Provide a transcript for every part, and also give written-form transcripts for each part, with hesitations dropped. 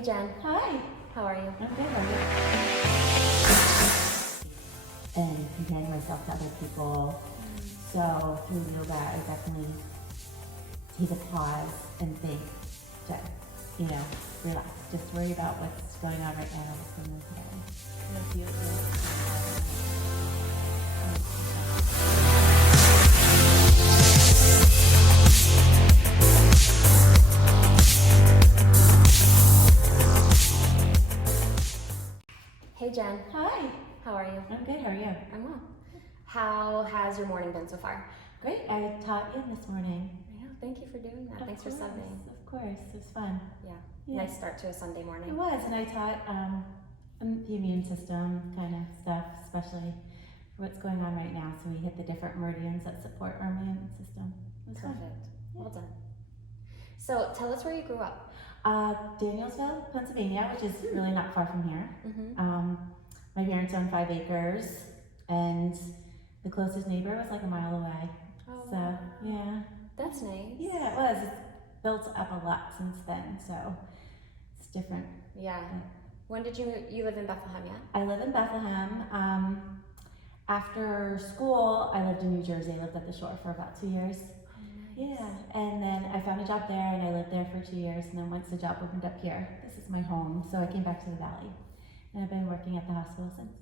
Hey Jen. Hi. How are you? I'm good. How are you? And comparing myself to other people. So through yoga, I definitely take a pause and think, relax. Just worry about what's going on right now, what's going on today. Hey Jen. Hi. How are you? I'm good. How are you? I'm well. How has your morning been so far? Great. I taught in this morning. I know. Thank you for doing that. Thanks for subbing. Of course. It was fun. Yeah. Yeah. Nice start to a Sunday morning. It was, and I taught the immune system kind of stuff, especially for what's going on right now. So we hit the different meridians that support our immune system. It was fun. Perfect. Yeah. Well done. So tell us where you grew up. Danielsville, Pennsylvania, which is really not far from here. Mm-hmm. My parents own 5 acres, and the closest neighbor was like a mile away. Oh, So, yeah. That's nice. Yeah, it was. It's built up a lot since then, so it's different. Yeah. When did you live in Bethlehem yet? I live in Bethlehem. After school, I lived in New Jersey. I lived at the shore for about 2 years. Yeah, and then I found a job there, and I lived there for 2 years, and then once the job opened up here, this is my home, so I came back to the Valley, and I've been working at the hospital since.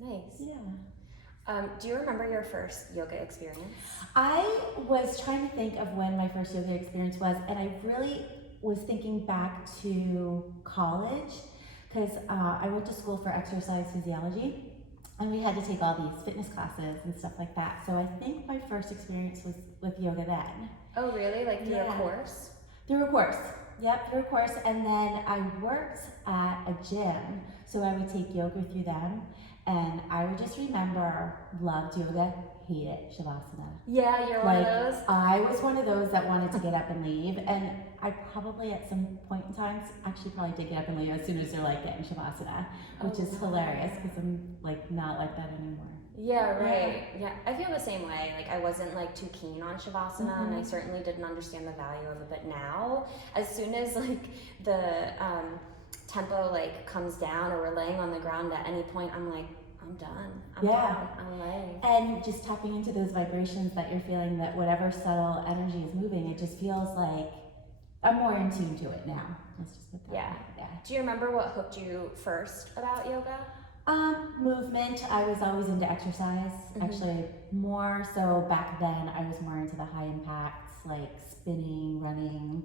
Nice. Yeah. Do you remember your first yoga experience? I was trying to think of when my first yoga experience was, and I really was thinking back to college, because I went to school for exercise physiology, and we had to take all these fitness classes and stuff like that, so I think my first experience was with yoga then. Oh, really? Like through Yeah. a course? Through a course. Yep, through a course. And then I worked at a gym, so I would take yoga through them. And I would just remember, loved yoga, hated Savasana. Yeah, you're one of those? I was one of those that wanted to get up and leave. And I probably at some point in time, actually probably did get up and leave as soon as they're like getting Savasana, which is hilarious because I'm like not like that anymore. Yeah, right. Yeah, I feel the same way. Like I wasn't like too keen on Shavasana, and I certainly didn't understand the value of it. But now, as soon as like the tempo like comes down, or we're laying on the ground at any point, I'm like, I'm done. I'm done. I'm laying. And just tapping into those vibrations that you're feeling, that whatever subtle energy is moving, it just feels like I'm more in tune to it now. Let's just put that. Yeah. Do you remember what hooked you first about yoga? Movement. I was always into exercise. Actually, more so back then, I was more into the high impacts, like spinning, running,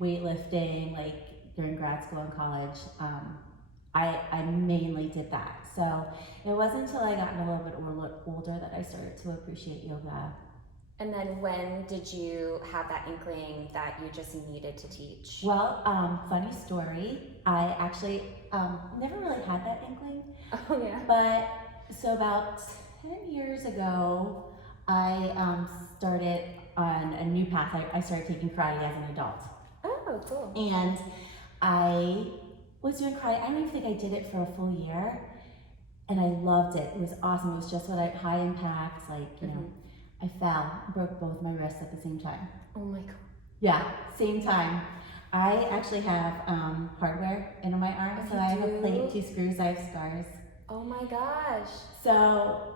weightlifting, like during grad school and college. I mainly did that. So it wasn't until I got a little bit older that I started to appreciate yoga. And then when did you have that inkling that you just needed to teach? Well, funny story. I actually never really had that inkling. Oh yeah. But so about 10 years ago, I started on a new path. I started taking karate as an adult. Oh, cool. And I was doing karate. I don't even think I did it for a full year. And I loved it. It was awesome. It was just high impact, like, you know. I fell, broke both my wrists at the same time. Oh my God. Yeah, same time. I actually have hardware in my arm, so I have a plate, 2 screws, I have scars. Oh my gosh. So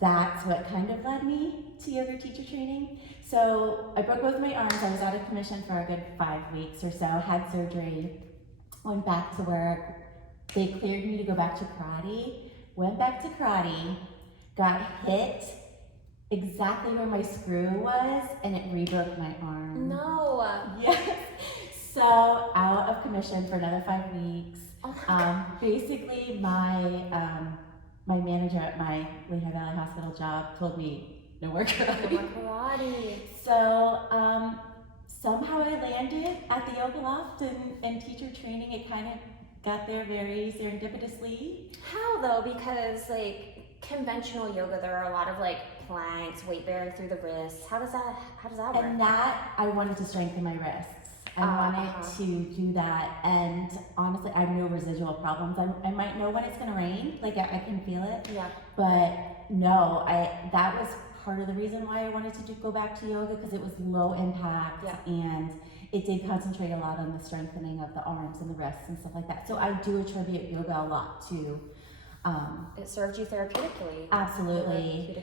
that's what kind of led me to yoga teacher training. So I broke both my arms. I was out of commission for a good 5 weeks or so, had surgery, went back to work. They cleared me to go back to karate, went back to karate, got hit exactly where my screw was, and it re-broke my arm. No. Yes. So out of commission for another 5 weeks. Basically, my manager at my Lehigh Valley Hospital job told me no more karate. No more karate. So somehow I landed at the yoga loft and teacher training. It kind of got there very serendipitously. How though? Because like conventional yoga, there are a lot of like planks, weight bearing through the wrists. How does that work? And that, I wanted to strengthen my wrists. I wanted to do that, and honestly, I have no residual problems. I might know when it's gonna rain, like I can feel it. Yeah. But no, that was part of the reason why I wanted to go back to yoga, because it was low impact and it did concentrate a lot on the strengthening of the arms and the wrists and stuff like that. So I do attribute yoga a lot to. It served you therapeutically. Absolutely.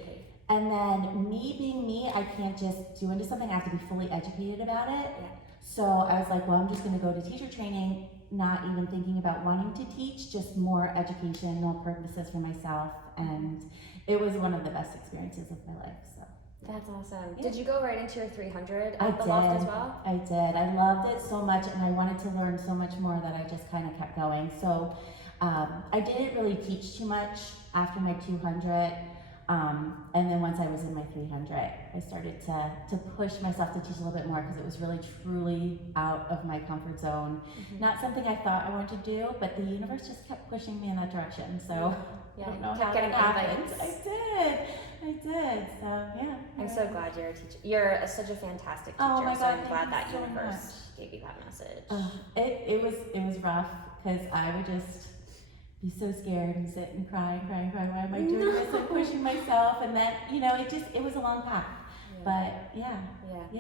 And then me being me, I can't just do into something. I have to be fully educated about it. Yeah. So I was like, well, I'm just going to go to teacher training, not even thinking about wanting to teach, just more educational purposes for myself. And it was one of the best experiences of my life. So that's awesome. Yeah. Did you go right into your 300 I at the did. loft as well? I did. I loved it so much, and I wanted to learn so much more that I just kind of kept going. So I didn't really teach too much after my 200. And then once I was in my 300, I started to push myself to teach a little bit more, because it was really truly out of my comfort zone. Not something I thought I wanted to do, but the universe just kept pushing me in that direction. So I don't know how that happened. I did. So yeah. I'm so glad you're a teacher. You're such a fantastic teacher. Oh my God, so I'm thank glad you that so universe gave you that message. It was rough, because I would just be so scared and sit and cry. Why am I doing this? I'm pushing myself, and then it was a long path. But yeah.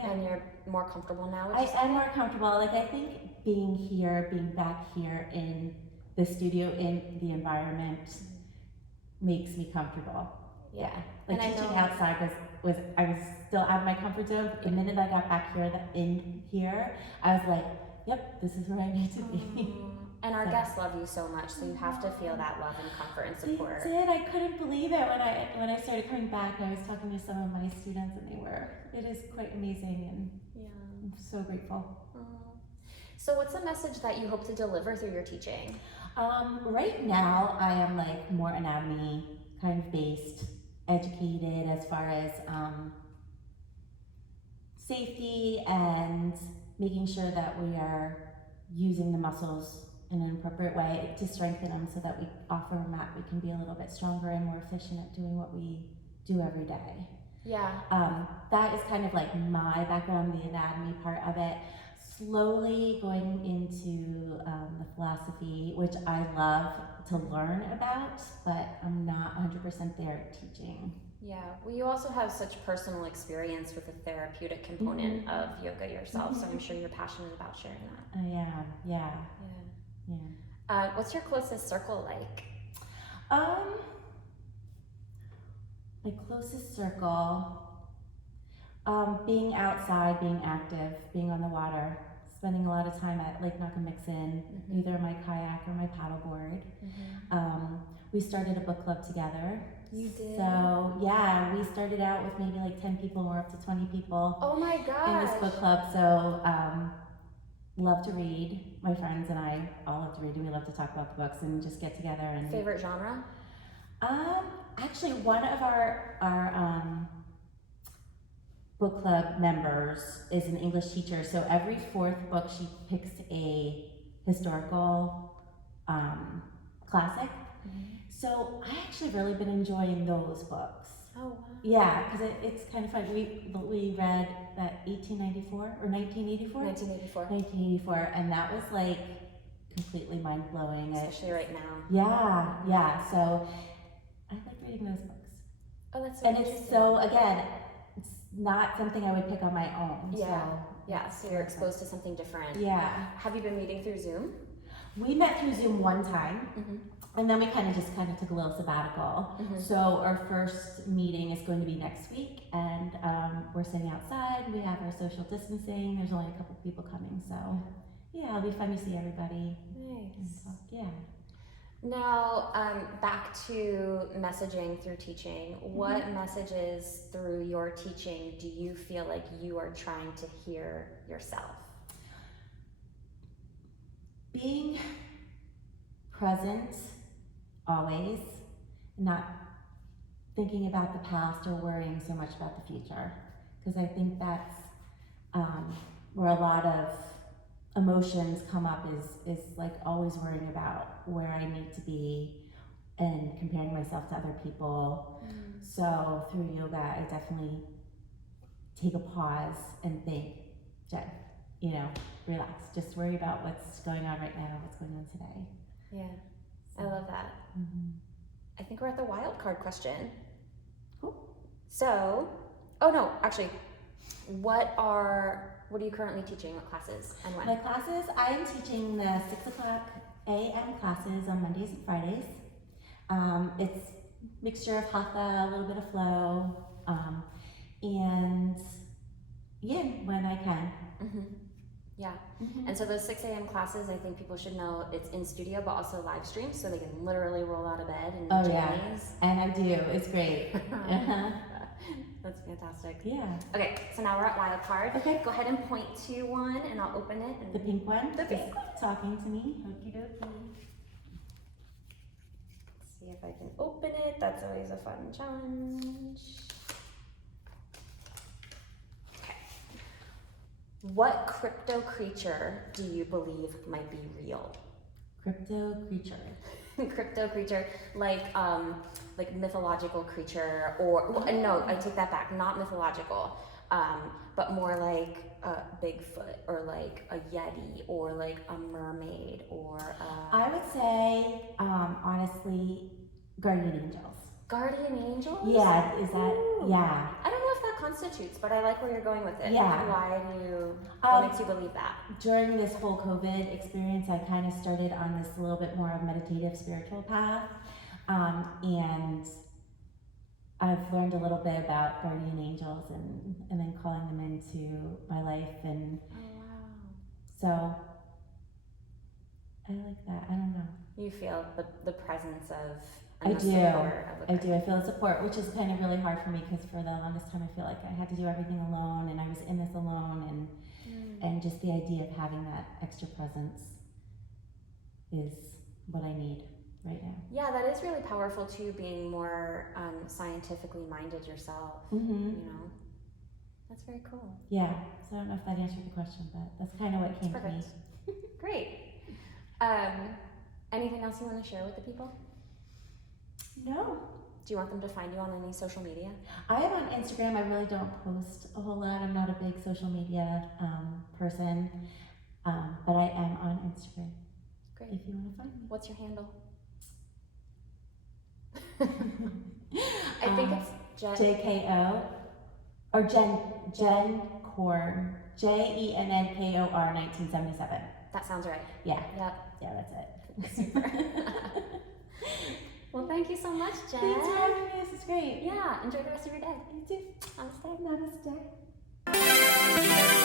And you're more comfortable now. I am more comfortable. Like, I think being back here in the studio, in the environment, makes me comfortable. Yeah. Like, and teaching outside was I was still out of my comfort zone. But the minute I got back here, in here, I was like, yep, this is where I need to be. And our guests love you so much, so you have to feel that love and comfort and support. They did. I couldn't believe it when I started coming back. I was talking to some of my students, and it is quite amazing, and I'm so grateful. So what's the message that you hope to deliver through your teaching? Right now, I am like more anatomy kind of based, educated as far as safety and making sure that we are using the muscles in an appropriate way to strengthen them, so that we can be a little bit stronger and more efficient at doing what we do every day. That is kind of like my background, the anatomy part of it. Slowly going into the philosophy, which I love to learn about, but I'm not 100% there at teaching. Well, you also have such personal experience with the therapeutic component of yoga yourself, so I'm sure you're passionate about sharing that. I am, yeah. What's your closest circle like? My closest circle, being outside, being active, being on the water, spending a lot of time at Lake Nakamixin, either my kayak or my paddleboard. We started a book club together. You did? So yeah, we started out with maybe like 10 people, and we're up to 20 people. Oh my gosh. In this book club. So love to read. My friends and I all love to read, and we love to talk about the books and just get together. And favorite genre? Actually, one of our book club members is an English teacher, so every fourth book she picks a historical classic. So I actually really been enjoying those books. Oh wow. Yeah, because it's kind of fun. We read that 1894 or 1984? 1984, and that was like completely mind-blowing. Especially right now. Yeah, so I like reading those books. Oh, that's so and it's so, again, it's not something I would pick on my own. So you're exposed to something different. Yeah. Have you been meeting through Zoom? We met through Zoom one time, and then we kind of took a little sabbatical. So our first meeting is going to be next week, and we're sitting outside. We have our social distancing. There's only a couple people coming, so yeah, it'll be fun to see everybody. Nice. Yeah. Now, back to messaging through teaching. What messages through your teaching do you feel like you are trying to hear yourself? Being present always, not thinking about the past or worrying so much about the future, because I think that's where a lot of emotions come up, is like always worrying about where I need to be and comparing myself to other people. So through yoga, I definitely take a pause and think, Jen, relax, just worry about what's going on right now, what's going on today. Yeah, I love that. I think we're at the Wildcard question. Cool. So, oh no, actually, what are you currently teaching? What classes and when? My classes, I am teaching the 6 o'clock a.m. classes on Mondays and Fridays. It's mixture of hatha, a little bit of flow, and yeah, when I can. Mm-hmm. Yeah. Mm-hmm. And so those 6 a.m. classes, I think people should know it's in studio, but also live stream, so they can literally roll out of bed and do jammies. And I do. It's great. That's fantastic. Yeah. Okay, so now we're at Wildcard. Okay. Go ahead and point to one, and I'll open it. And the pink one? The pink one. Talking to me. Okie dokie. Let's see if I can open it. That's always a fun challenge. Okay. What crypto creature do you believe might be real? Crypto creature. Crypto creature, like mythological creature, or no, I take that back. Not mythological, but more like a Bigfoot, or like a Yeti, or like a mermaid, or I would say, honestly, guardian angels. Guardian angels? Yeah, is that? Ooh. Yeah. I don't know if that constitutes, but I like where you're going with it. Yeah. What makes you believe that? During this whole COVID experience, I kind of started on this little bit more of meditative spiritual path, and I've learned a little bit about guardian angels and then calling them into my life, and so I like that. I don't know. You feel the presence of. I do. I feel the support, which is kind of really hard for me because for the longest time I feel like I had to do everything alone, and I was in this alone, and just the idea of having that extra presence is what I need right now. Yeah, that is really powerful too, being more scientifically minded yourself. Mm-hmm. You know, that's very cool. Yeah, so I don't know if that answered the question, but that's kind of what came to me. Great. Anything else you want to share with the people? No. Do you want them to find you on any social media? I am on Instagram. I really don't post a whole lot. I'm not a big social media person, but I am on Instagram. Great. If you want to find me. What's your handle? I think it's Jenn. JKO or Jenn Korn, JENNKOR 1977. That sounds right. Yeah. Yep. Yeah, that's it. Super. Well, thank you so much, Jenn. Thanks for having me. This is great. Yeah, enjoy the rest of your day. You too. Namaste. Namaste.